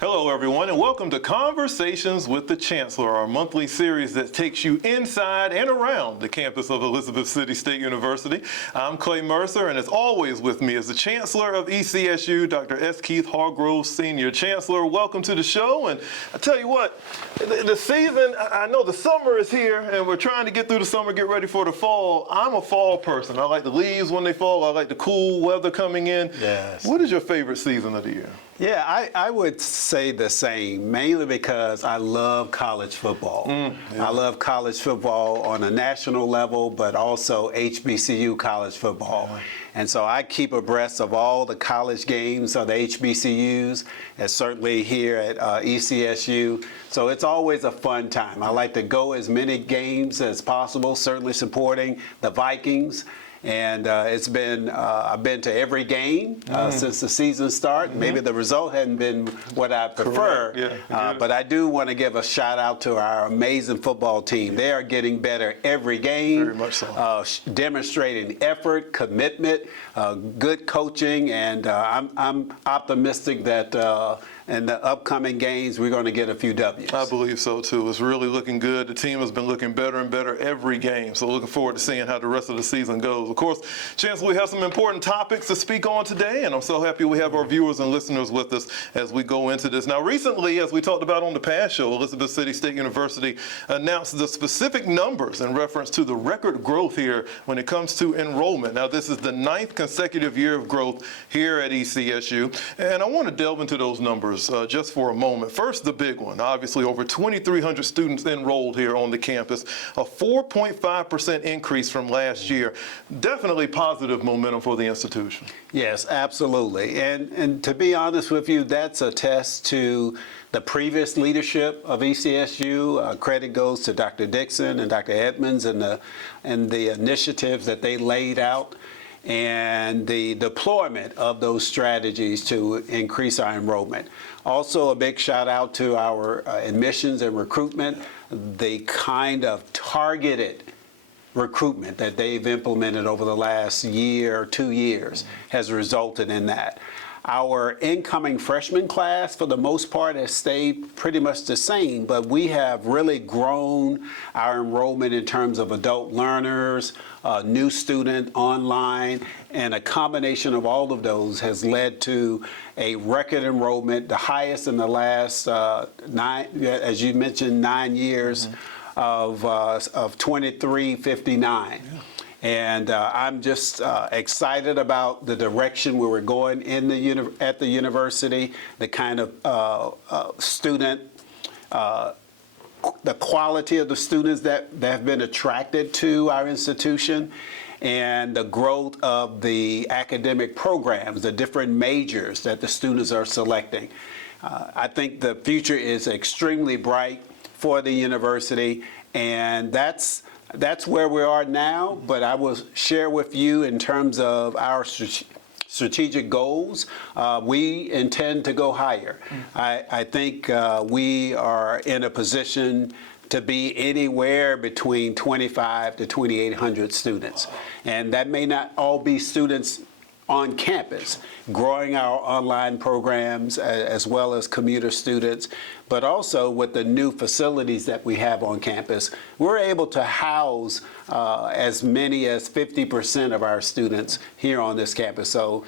Hello, everyone, and welcome to Conversations with the Chancellor, our monthly series that takes you inside and around the campus of Elizabeth City State University. I'm Clay Mercer, and as always with me is the Chancellor of ECSU, Dr. S. Keith Hargrove, Sr. Chancellor, welcome to the show. And I tell you what, the season, I know the summer is here, and we're trying to get through the summer, get ready for the fall. I'm a fall person. I like the leaves when they fall. I like the cool weather coming in. Yes. What is your favorite season of the year? Yeah, I would say the same, mainly because I love college football. I love college football on a national level, but also HBCU college football. And so I keep abreast of all the college games of the HBCUs, and certainly here at ECSU. So it's always a fun time. I like to go as many games as possible, certainly supporting the Vikings. And it's been, I've been to every game since the season started. Maybe the result hadn't been what I prefer, but I do want to give a shout out to our amazing football team. They are getting better every game. Very much so. Demonstrating effort, commitment, good coaching, and I'm optimistic that in the upcoming games, we're going to get a few W's. I believe so, too. It's really looking good. The team has been looking better and better every game, so looking forward to seeing how the rest of the season goes. Of course, Chancellor, we have some important topics to speak on today, and I'm so happy we have our viewers and listeners with us as we go into this. Now, recently, as we talked about on the past show, Elizabeth City State University announced the specific numbers in reference to the record growth here when it comes to enrollment. Now, this is the 9th consecutive year of growth here at ECSU, and I want to delve into those numbers just for a moment. First, the big one. Obviously, over 2,300 students enrolled here on the campus, a 4.5% increase from last year. Definitely positive momentum for the institution. Yes, absolutely. And to be honest with you, that's a test to the previous leadership of ECSU. Credit goes to Dr. Dixon and Dr. Edmonds and the initiatives that they laid out and the deployment of those strategies to increase our enrollment. Also, a big shout out to our admissions and recruitment, the kind of targeted recruitment that they've implemented over the last year or 2 years has resulted in that. Our incoming freshman class, for the most part, has stayed pretty much the same, but we have really grown our enrollment in terms of adult learners, new student online, and a combination of all of those has led to a record enrollment, the highest in the last 9, as you mentioned, 9 years of 2359. And I'm just excited about the direction where we're going at the university, the kind of student, the quality of the students that have been attracted to our institution, and the growth of the academic programs, the different majors that the students are selecting. I think the future is extremely bright for the university, and that's where we are now, but I will share with you in terms of our strategic goals. We intend to go higher. I think we are in a position to be anywhere between 2,500 to 2,800 students. And that may not all be students on campus, growing our online programs as well as commuter students, but also with the new facilities that we have on campus, we're able to house as many as 50% of our students here on this campus. So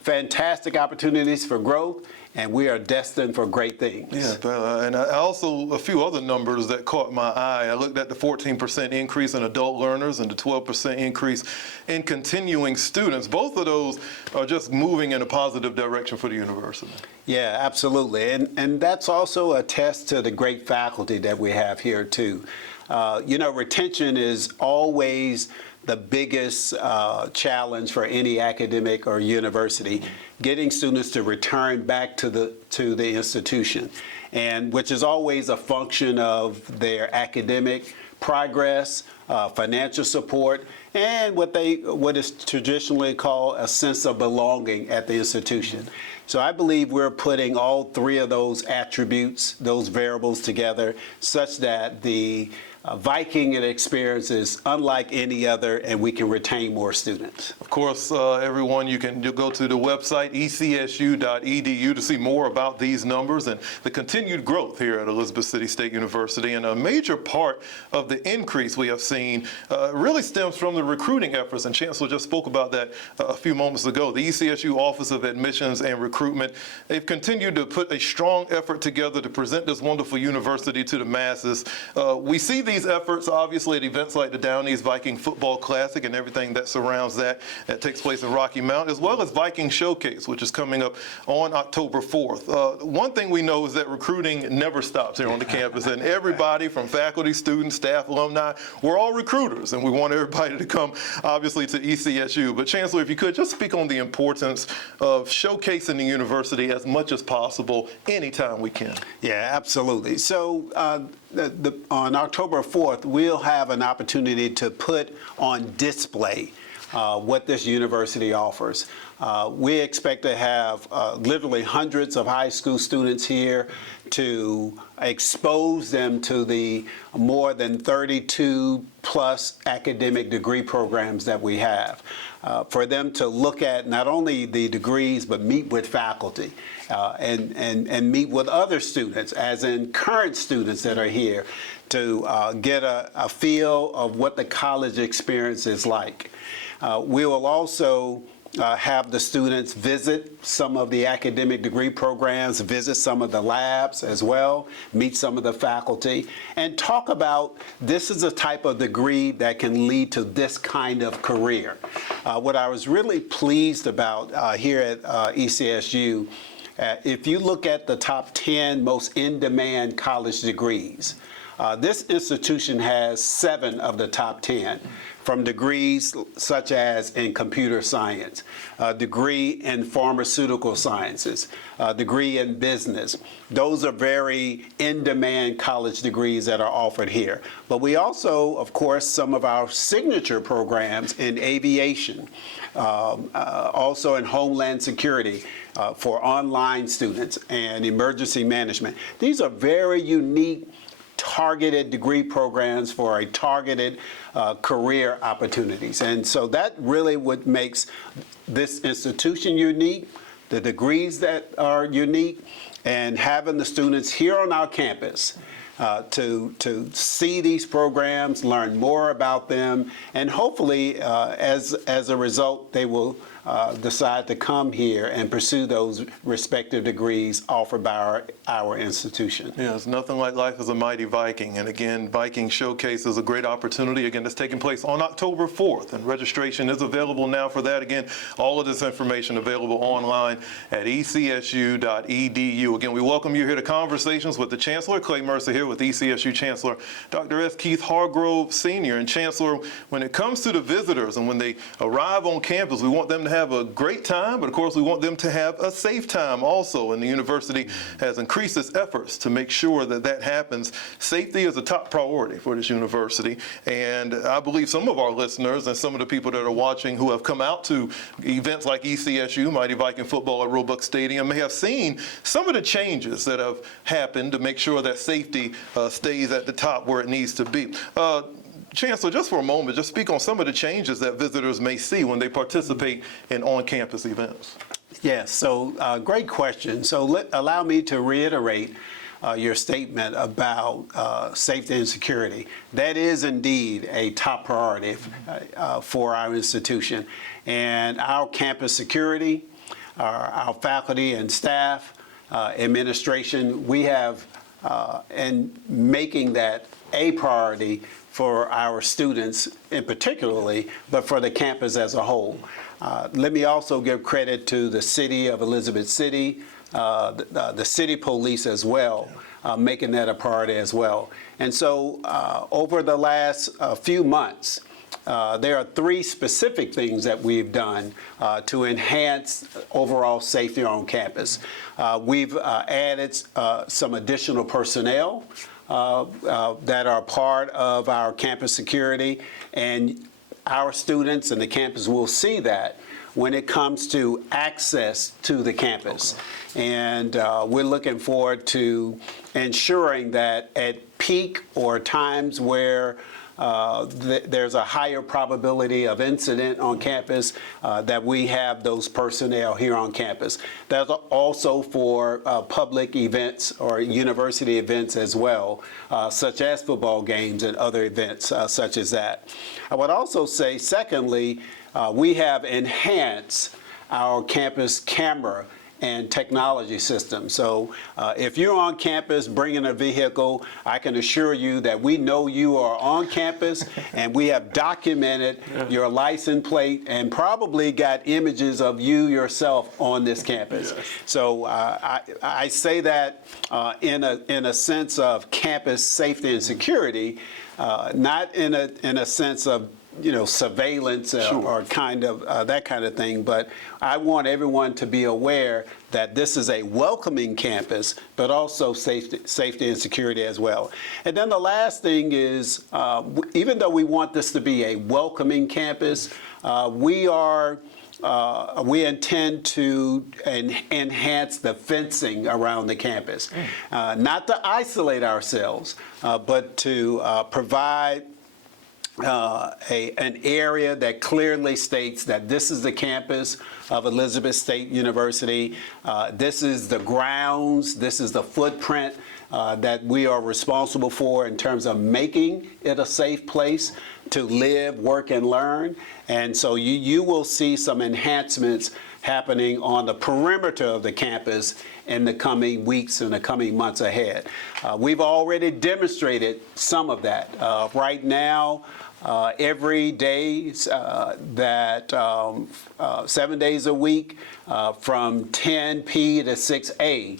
fantastic opportunities for growth, and we are destined for great things. Yeah, and I also, a few other numbers that caught my eye. I looked at the 14% increase in adult learners and the 12% increase in continuing students. Both of those are just moving in a positive direction for the university. Yeah, absolutely. And that's also a test to the great faculty that we have here, too. Retention is always the biggest challenge for any academic or university, getting students to return back to the institution, and which is always a function of their academic progress, financial support, and what is traditionally called a sense of belonging at the institution. So I believe we're putting all three of those attributes, those variables together, such that the Viking experience is unlike any other, and we can retain more students. Of course, everyone, you can go to the website, ecsu.edu, to see more about these numbers and the continued growth here at Elizabeth City State University. And a major part of the increase we have seen really stems from the recruiting efforts, and Chancellor just spoke about that a few moments ago. The ECSU Office of Admissions and Recruitment, they've continued to put a strong effort together to present this wonderful university to the masses. We see these efforts, obviously, at events like the Down East Viking Football Classic and everything that surrounds that takes place in Rocky Mount, as well as Viking Showcase, which is coming up on October 4th. One thing we know is that recruiting never stops here on the campus, and everybody from faculty, students, staff, alumni, we're all recruiters, and we want everybody to come, obviously, to ECSU. But Chancellor, if you could just speak on the importance of showcasing the university as much as possible anytime we can. Yeah, absolutely. So on October 4th, we'll have an opportunity to put on display what this university offers. We expect to have literally hundreds of high school students here to expose them to the more than 32 plus academic degree programs that we have. For them to look at not only the degrees, but meet with faculty and meet with other students, as in current students that are here, to get a feel of what the college experience is like. We will also have the students visit some of the academic degree programs, visit some of the labs as well, meet some of the faculty, and talk about this is a type of degree that can lead to this kind of career. What I was really pleased about here at ECSU, if you look at the top 10 most in-demand college degrees, this institution has 7 of the top 10. From degrees such as in computer science, a degree in pharmaceutical sciences, a degree in business. Those are very in-demand college degrees that are offered here. But we also, of course, some of our signature programs in aviation, also in homeland security for online students, and emergency management. These are very unique targeted degree programs for a targeted career opportunities. And so that really what makes this institution unique, the degrees that are unique, and having the students here on our campus to see these programs, learn more about them, and hopefully as a result they will decide to come here and pursue those respective degrees offered by our institution. Yeah, it's nothing like life as a mighty Viking. And again, Viking Showcase is a great opportunity. Again, it's taking place on October 4th, and registration is available now for that. Again, all of this information available online at ecsu.edu. Again, we welcome you here to Conversations with the Chancellor. Clay Mercer here with ECSU Chancellor Dr. S. Keith Hargrove Sr. And Chancellor, when it comes to the visitors and when they arrive on campus, we want them to have a great time, but of course we want them to have a safe time also. And the university has increased its efforts to make sure that that happens. Safety is a top priority for this university. And I believe some of our listeners and some of the people that are watching who have come out to events like ECSU, Mighty Viking Football at Roebuck Stadium, may have seen some of the changes that have happened to make sure that safety stays at the top where it needs to be. Chancellor, just for a moment, just speak on some of the changes that visitors may see when they participate in on-campus events. Yes, so great question. So allow me to reiterate your statement about safety and security. That is indeed a top priority for our institution. And our campus security, our faculty and staff, administration, we have in making that a priority for our students in particularly, but for the campus as a whole. Let me also give credit to the city of Elizabeth City, the city police as well, making that a priority as well. And so over the last few months, there are 3 specific things that we've done to enhance overall safety on campus. We've added some additional personnel that are part of our campus security, and our students and the campus will see that when it comes to access to the campus. And we're looking forward to ensuring that at peak or times where there's a higher probability of incident on campus, that we have those personnel here on campus. That's also for public events or university events as well, such as football games and other events such as that. I would also say, secondly, we have enhanced our campus camera and technology system. So if you're on campus bringing a vehicle, I can assure you that we know you are on campus and we have documented your license plate and probably got images of you yourself on this campus. Yes. So I say that in a sense of campus safety and security, not in a sense of surveillance or kind of that kind of thing. But I want everyone to be aware that this is a welcoming campus, but also safety and security as well. And then the last thing is, even though we want this to be a welcoming campus, we intend to enhance the fencing around the campus, not to isolate ourselves, but to provide an area that clearly states that this is the campus of Elizabeth State University. This is the grounds, this is the footprint that we are responsible for in terms of making it a safe place to live, work, and learn. And so you will see some enhancements happening on the perimeter of the campus in the coming weeks and the coming months ahead. We've already demonstrated some of that. Right now, every day, 7 days a week, from 10p to 6a,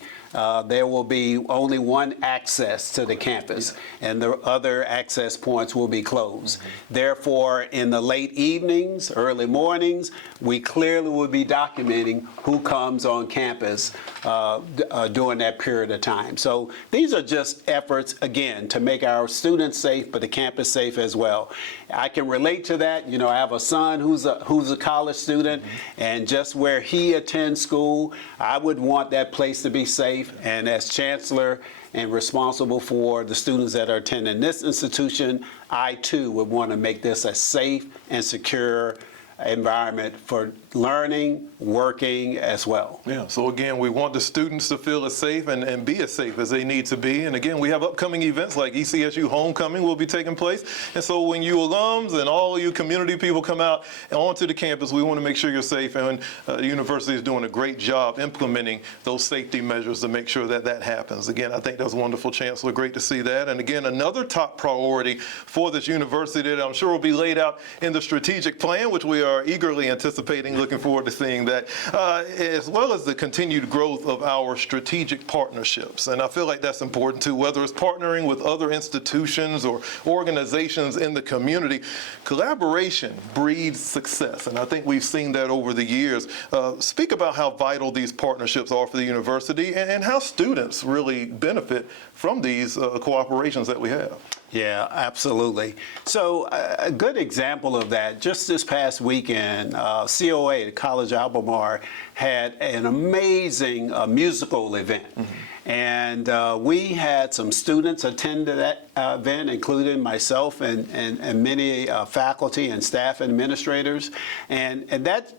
there will be only one access to the campus, and the other access points will be closed. Therefore, in the late evenings, early mornings, we clearly will be documenting who comes on campus during that period of time. So these are just efforts, again, to make our students safe, but the campus safe as well. I can relate to that. I have a son who's a college student, and just where he attends school, I would want that place to be safe. And as Chancellor and responsible for the students that are attending this institution, I too would want to make this a safe and secure environment for learning, working as well. Yeah, so again, we want the students to feel as safe and be as safe as they need to be. And again, we have upcoming events like ECSU Homecoming will be taking place. And so when you alums and all you community people come out onto the campus, we want to make sure you're safe. And the university is doing a great job implementing those safety measures to make sure that that happens. Again, I think that's wonderful, Chancellor. Great to see that. And again, another top priority for this university that I'm sure will be laid out in the strategic plan, which we are eagerly anticipating, looking forward to seeing that, as well as the continued growth of our strategic partnerships. And I feel like that's important too, whether it's partnering with other institutions or organizations in the community. Collaboration breeds success, and I think we've seen that over the years. Speak about how vital these partnerships are for the university and how students really benefit from these cooperations that we have. Yeah, absolutely. So a good example of that, just this past weekend, COA, the College Albemarle, had an amazing musical event. And we had some students attend that event, including myself and many faculty and staff administrators. And that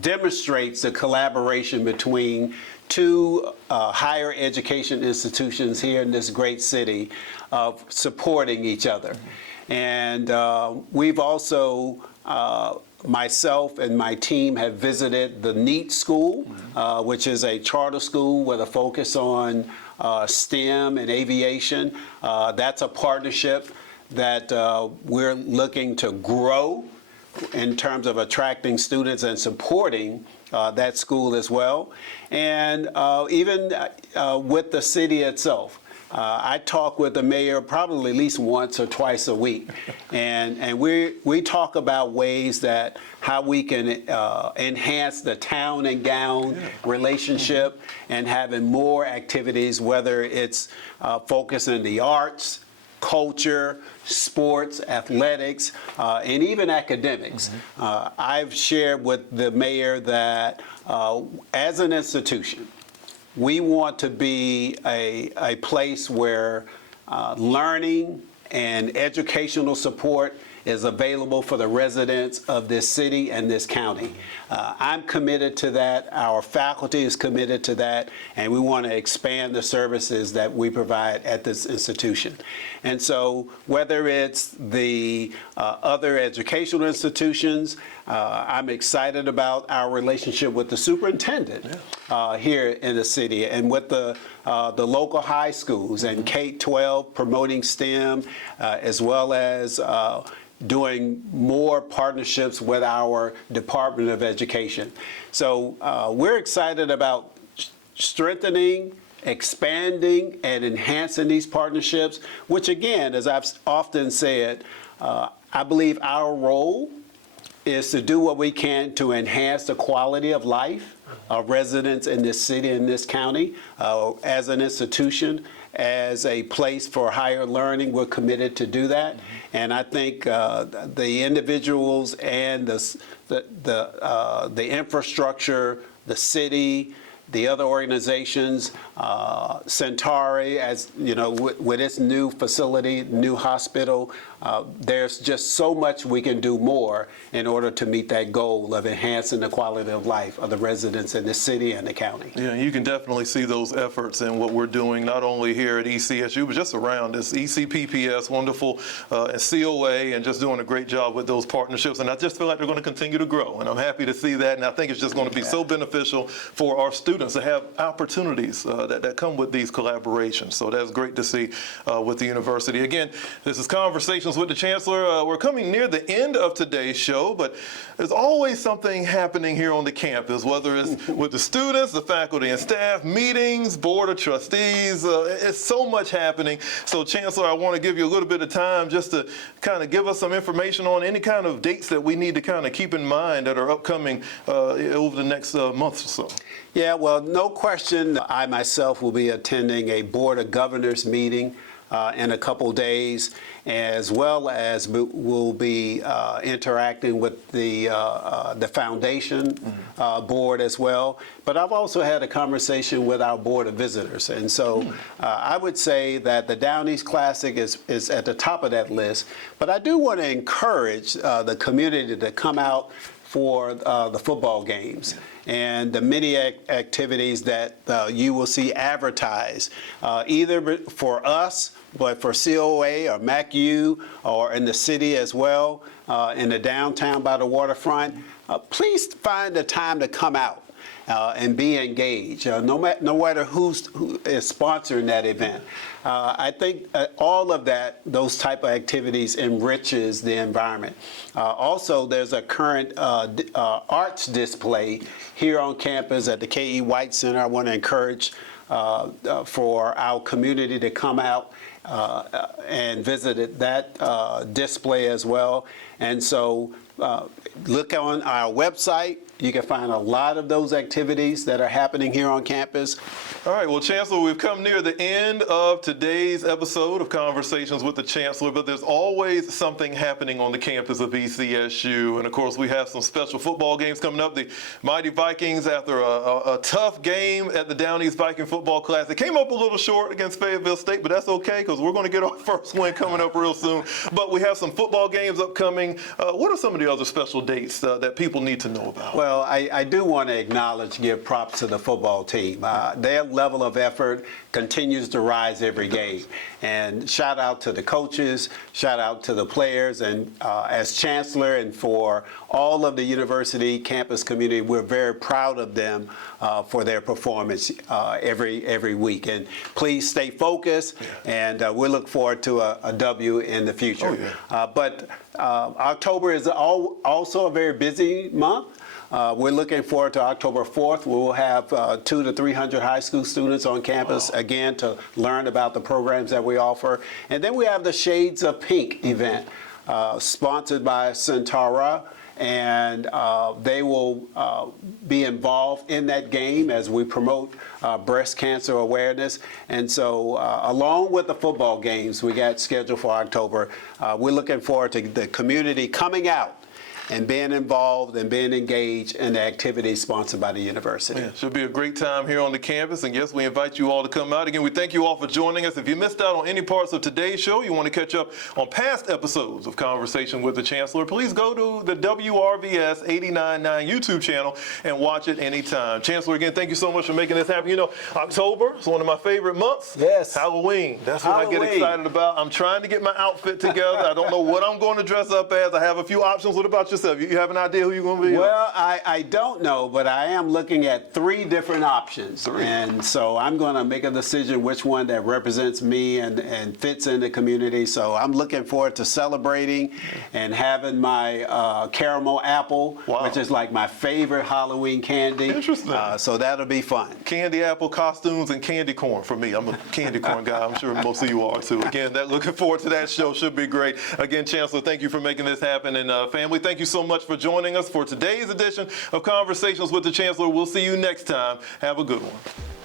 demonstrates the collaboration between two higher education institutions here in this great city of supporting each other. And we've also, myself and my team have visited the NEAT school, which is a charter school with a focus on STEM and aviation. That's a partnership that we're looking to grow in terms of attracting students and supporting that school as well. And even with the city itself, I talk with the mayor probably at least once or twice a week. And we talk about ways that how we can enhance the town and gown relationship and having more activities, whether it's focused in the arts, culture, sports, athletics, and even academics. I've shared with the mayor that as an institution, we want to be a place where learning and educational support is available for the residents of this city and this county. I'm committed to that. Our faculty is committed to that, and we want to expand the services that we provide at this institution. And so whether it's the other educational institutions, I'm excited about our relationship with the superintendent here in the city and with the local high schools and K-12 promoting STEM, as well as doing more partnerships with our Department of Education. So we're excited about strengthening, expanding, and enhancing these partnerships, which again, as I've often said, I believe our role is to do what we can to enhance the quality of life of residents in this city and this county. As an institution, as a place for higher learning, we're committed to do that. And I think the individuals and the infrastructure, the city, the other organizations, Centauri, as you know, with its new facility, new hospital, there's just so much we can do more in order to meet that goal of enhancing the quality of life of the residents in the city and the county. Yeah, you can definitely see those efforts in what we're doing, not only here at ECSU, but just around this ECPPS, wonderful, and COA, and just doing a great job with those partnerships. And I just feel like they're going to continue to grow, and I'm happy to see that. And I think it's just going to be so beneficial for our students to have opportunities that come with these collaborations. So that's great to see with the university. Again, this is Conversations with the Chancellor. We're coming near the end of today's show, but there's always something happening here on the campus, whether it's with the students, the faculty and staff, meetings, board of trustees. It's so much happening. So, Chancellor, I want to give you a little bit of time just to kind of give us some information on any kind of dates that we need to kind of keep in mind that are upcoming over the next month or so. Yeah, well, no question, I myself will be attending a Board of Governors meeting in a couple days, as well as we'll be interacting with the foundation board as well. But I've also had a conversation with our Board of Visitors. And so I would say that the Down East Classic is at the top of that list. But I do want to encourage the community to come out for the football games and the many activities that you will see advertised, either for us, but for COA or MACU or in the city as well, in the downtown by the waterfront. Please find the time to come out and be engaged, no matter who is sponsoring that event. I think all of those type of activities enriches the environment. Also, there's a current arts display here on campus at the K.E. White Center. I want to encourage for our community to come out and visit that display as well. And so look on our website. You can find a lot of those activities that are happening here on campus. All right, well, Chancellor, we've come near the end of today's episode of Conversations with the Chancellor, but there's always something happening on the campus of ECSU. And of course, we have some special football games coming up. The Mighty Vikings, after a tough game at the Down East Viking Football Classic, came up a little short against Fayetteville State, but that's okay because we're going to get our first win coming up real soon. But we have some football games upcoming. What are some of the other special dates that people need to know about? Well, I do want to give props to the football team. Their level of effort continues to rise every game. And shout out to the coaches, shout out to the players, and as Chancellor and for all of the university campus community, we're very proud of them for their performance every week. And please stay focused, and we look forward to a W in the future. But October is also a very busy month. We're looking forward to October 4th. We will have 200 to 300 high school students on campus, again, to learn about the programs that we offer. And then we have the Shades of Pink event, sponsored by Centauri. And they will be involved in that game as we promote breast cancer awareness. And so along with the football games we got scheduled for October, we're looking forward to the community coming out and being involved and being engaged in the activities sponsored by the university. Yeah, should be a great time here on the campus, and yes, we invite you all to come out. Again, we thank you all for joining us. If you missed out on any parts of today's show, you want to catch up on past episodes of Conversation with the Chancellor, please go to the WRVS 89.9 YouTube channel and watch it anytime. Chancellor, again, thank you so much for making this happen. You know, October is one of my favorite months. Yes. Halloween. That's what I get excited about. I'm trying to get my outfit together. I don't know what I'm going to dress up as. I have a few options. What about yourself? You have an idea who you're going to be? Well, I don't know, but I am looking at 3 different options. And so I'm going to make a decision which one that represents me and fits in the community. So I'm looking forward to celebrating and having my caramel apple, which is like my favorite Halloween candy. Interesting. So that'll be fun. Candy apple costumes and candy corn for me. I'm a candy corn guy. I'm sure most of you are too. Again, looking forward to that show. Should be great. Again, Chancellor, thank you for making this happen. And family, thank you so much for joining us for today's edition of Conversations with the Chancellor. We'll see you next time. Have a good one.